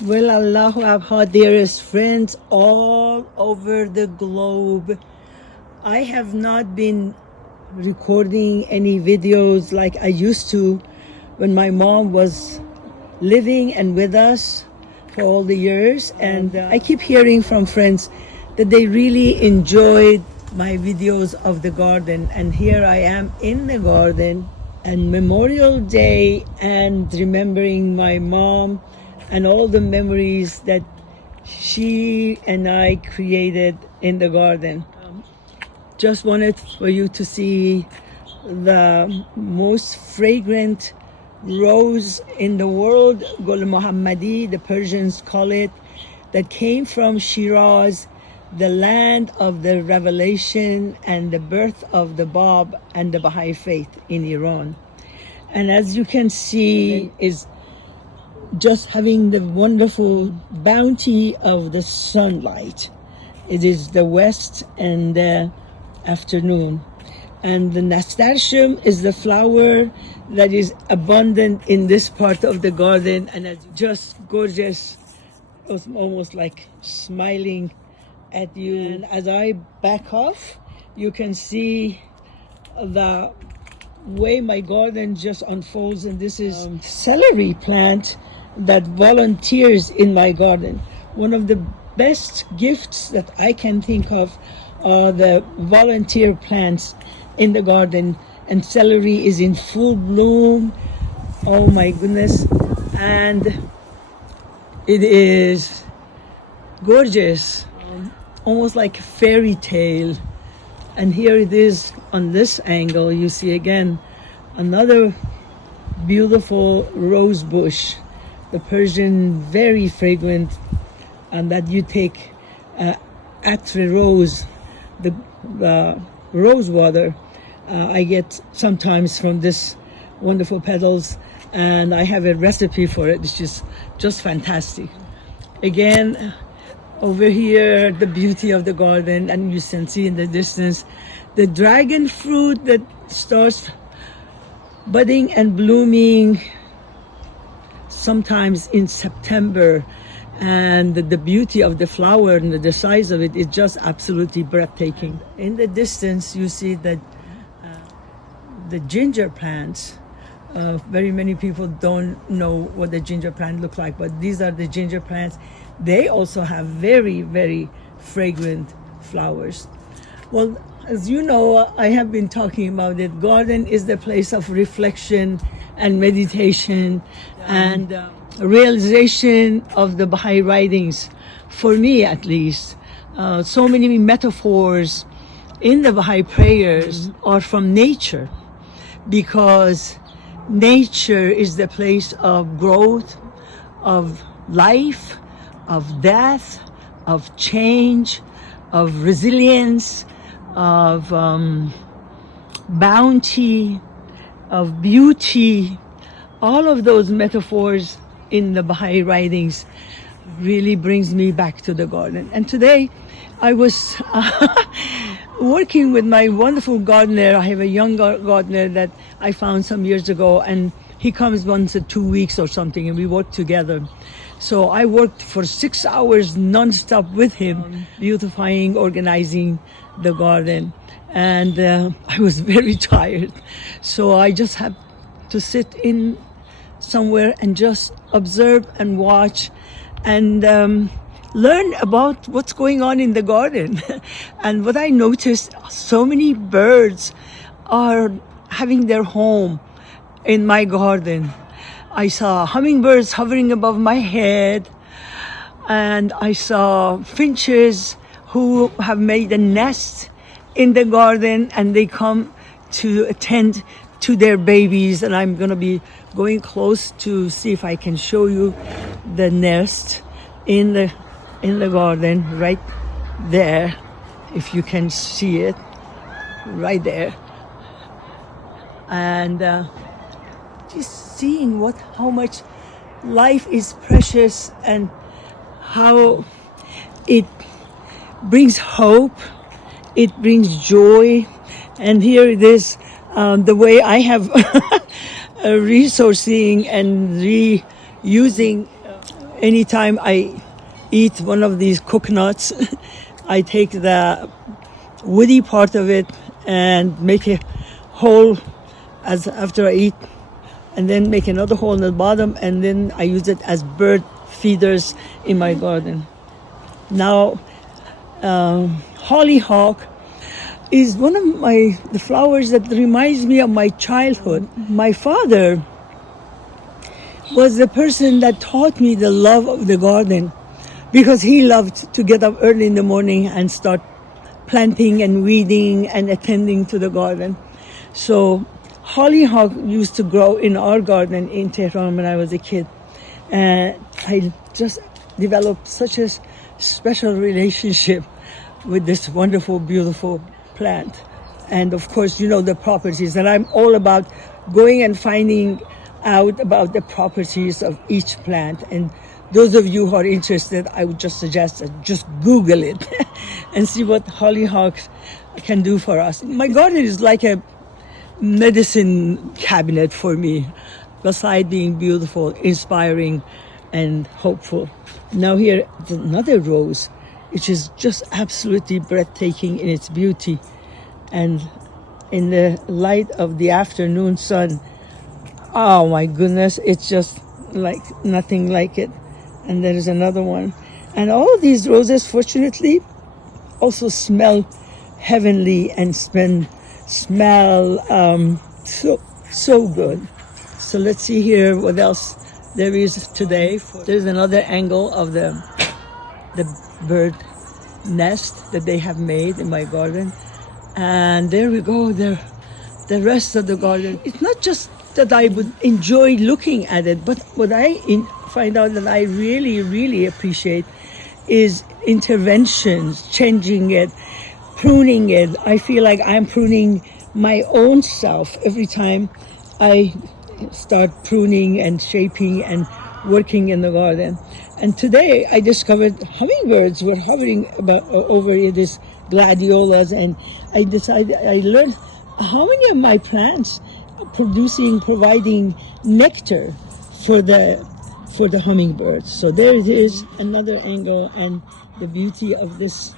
Well, Allahu Abha, dearest friends all over the globe. I have not been recording any videos like I used to when my mom was living and with us for all the years. And I keep hearing from friends that they really enjoyed my videos of the garden. And here I am in the garden and Memorial Day and remembering my mom and all the memories that she and I created in the garden. Just wanted for you to see the most fragrant rose in the world, Gul Muhammadi, the Persians call it, that came from Shiraz, the land of the revelation and the birth of the Bab and the Baha'i faith in Iran. And as you can see, is just having the wonderful bounty of the sunlight. It is the west and the afternoon. And the nasturtium is the flower that is abundant in this part of the garden, and it's just gorgeous. It's almost like smiling at you. And as I back off, you can see the way my garden just unfolds. And this is celery plant that volunteers in my garden. One of the best gifts that I can think of are the volunteer plants in the garden, and celery is in full bloom. Oh my goodness. And it is gorgeous, almost like a fairy tale. And here it is on this angle. You see again another beautiful rose bush, the Persian, very fragrant, and that you take atre rose, the rose water I get sometimes from this wonderful petals, and I have a recipe for it. It's just fantastic. Again, over here, the beauty of the garden, and you can see in the distance the dragon fruit that starts budding and blooming sometimes in September, and the beauty of the flower and the size of it is just absolutely breathtaking. In the distance, you see that the ginger plants. Very many people don't know what the ginger plant look like, but these are the ginger plants. They also have very, very fragrant flowers. Well, as you know, I have been talking about it. Garden is the place of reflection and meditation and realization of the Baha'i writings, for me at least. So many metaphors in the Baha'i prayers are from nature, because nature is the place of growth, of life, of death, of change, of resilience, of bounty, of beauty. All of those metaphors in the Baha'i writings really brings me back to the garden. And today I was working with my wonderful gardener. I have a young gardener that I found some years ago, and he comes once in 2 weeks or something, and we work together. So I worked for 6 hours non-stop with him, beautifying, organizing the garden. And I was very tired. So I just had to sit in somewhere and just observe and watch and learn about what's going on in the garden. And what I noticed, so many birds are having their home in my garden. I saw hummingbirds hovering above my head, and I saw finches who have made a nest in the garden, and they come to attend to their babies. And I'm going to be going close to see if I can show you the nest in the garden right there, if you can see it right there. And just seeing how much life is precious and how it brings hope, it brings joy. And here it is, the way I have resourcing and reusing anytime I eat one of these coconuts, I take the woody part of it and make a hole as after I eat, and then make another hole in the bottom, and then I use it as bird feeders in my garden. Now, hollyhock is one of the flowers that reminds me of my childhood. My father was the person that taught me the love of the garden, because he loved to get up early in the morning and start planting and weeding and attending to the garden. So hollyhock used to grow in our garden in Tehran when I was a kid. And I just developed such a special relationship with this wonderful, beautiful plant. And of course, you know the properties, and I'm all about going and finding out about the properties of each plant. And those of you who are interested, I would just suggest that just Google it and see what hollyhocks can do for us. My garden is like a medicine cabinet for me, beside being beautiful, inspiring, and hopeful. Now here is another rose, which is just absolutely breathtaking in its beauty. And in the light of the afternoon sun, oh my goodness, it's just like nothing like it. And there is another one. And all of these roses, fortunately, also smell heavenly and smell so good. So let's see here what else there is today. There's another angle of the bird nest that they have made in my garden. And there we go, the rest of the garden. It's not just that I would enjoy looking at it, but what I find out that I really, really appreciate is interventions, changing it, pruning it. I feel like I'm pruning my own self every time I start pruning and shaping and working in the garden. And today I discovered hummingbirds were hovering over these gladiolas, and I learned how many of my plants are providing nectar for the hummingbirds. So there it is, another angle, and the beauty of this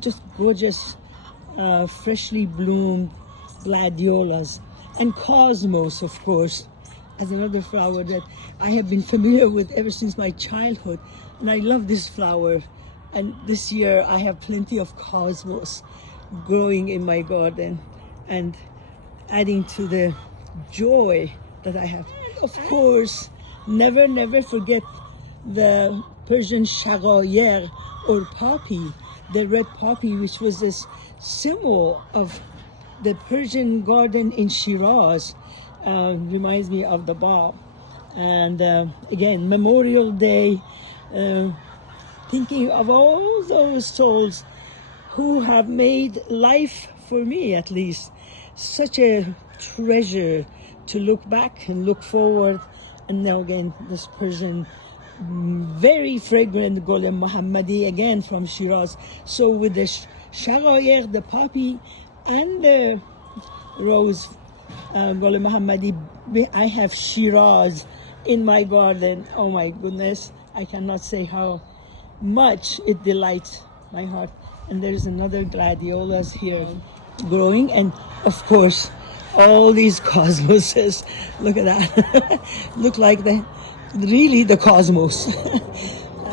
just gorgeous freshly bloomed gladiolas. And cosmos, of course, as another flower that I have been familiar with ever since my childhood. And I love this flower. And this year I have plenty of cosmos growing in my garden and adding to the joy that I have. And of course, never forget the Persian shaghayer, or poppy, the red poppy, which was this symbol of the Persian garden in Shiraz. Reminds me of the Baha'i. And again, Memorial Day, thinking of all those souls who have made life, for me at least, such a treasure to look back and look forward. And now again, this Persian, very fragrant Golem Muhammadi, again from Shiraz. So with the shaghayer, the poppy, and the rose Golem Muhammadi, I have Shiraz in my garden. Oh my goodness, I cannot say how much it delights my heart. And there's another gladiolas here growing, and of course all these cosmoses. Look at that. Look like really the cosmos.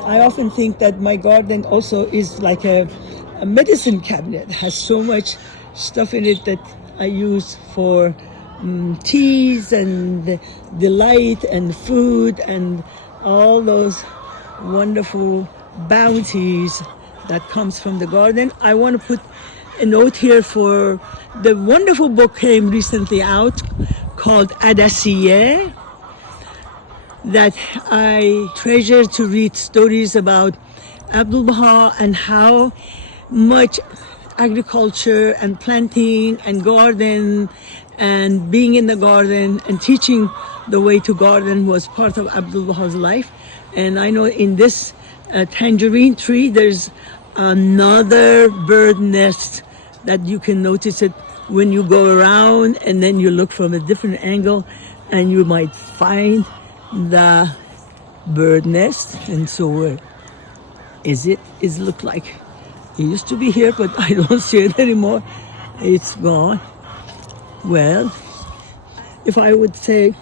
I often think that my garden also is like a medicine cabinet. It has so much stuff in it that I use for teas and delight and food and all those wonderful bounties that comes from the garden. I want to put a note here for the wonderful book came recently out called Adasiyeh, that I treasure to read stories about Abd'u'l-Baha and how much agriculture and planting and garden and being in the garden and teaching the way to garden was part of Abd'u'l-Baha's life. And I know in this tangerine tree there's another bird nest that you can notice it when you go around, and then you look from a different angle and you might find the bird nest. And so where is it look like? It used to be here, but I don't see it anymore. It's gone. Well, if I would say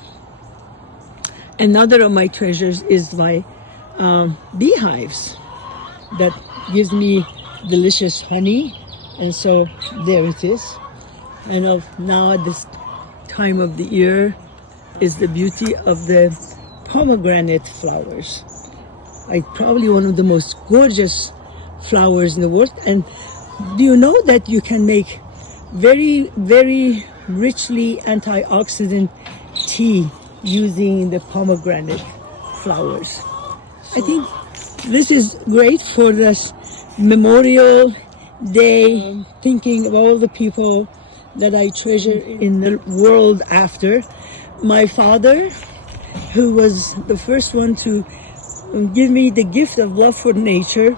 another of my treasures is my beehives that gives me delicious honey. And so there it is. And now at this time of the year is the beauty of the pomegranate flowers. Probably one of the most gorgeous flowers in the world. And do you know that you can make very, very richly antioxidant tea using the pomegranate flowers? I think this is great for this Memorial Day, thinking of all the people that I treasure in the world after. My father, who was the first one to give me the gift of love for nature,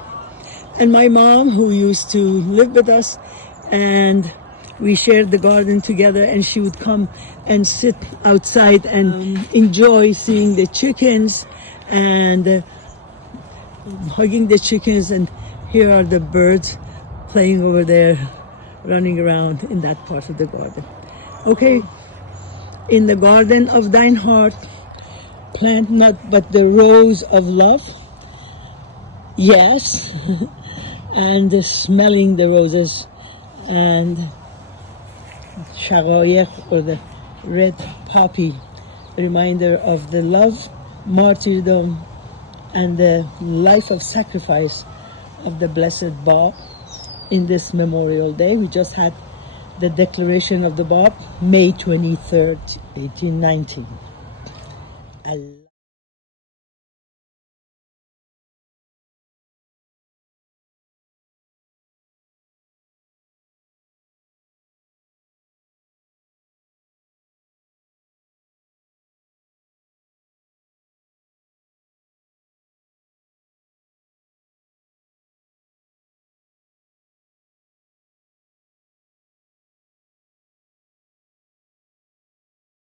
and my mom, who used to live with us, and we shared the garden together, and she would come and sit outside and enjoy seeing the chickens and hugging the chickens. And here are the birds playing over there, running around in that part of the garden. Okay, in the garden of thine heart, plant not but the rose of love. Yes, and smelling the roses, and shagayek, or the red poppy, a reminder of the love, martyrdom, and the life of sacrifice of the blessed Baha in this Memorial Day. We just had the declaration of the Baha, May 23rd, 1819. Allah.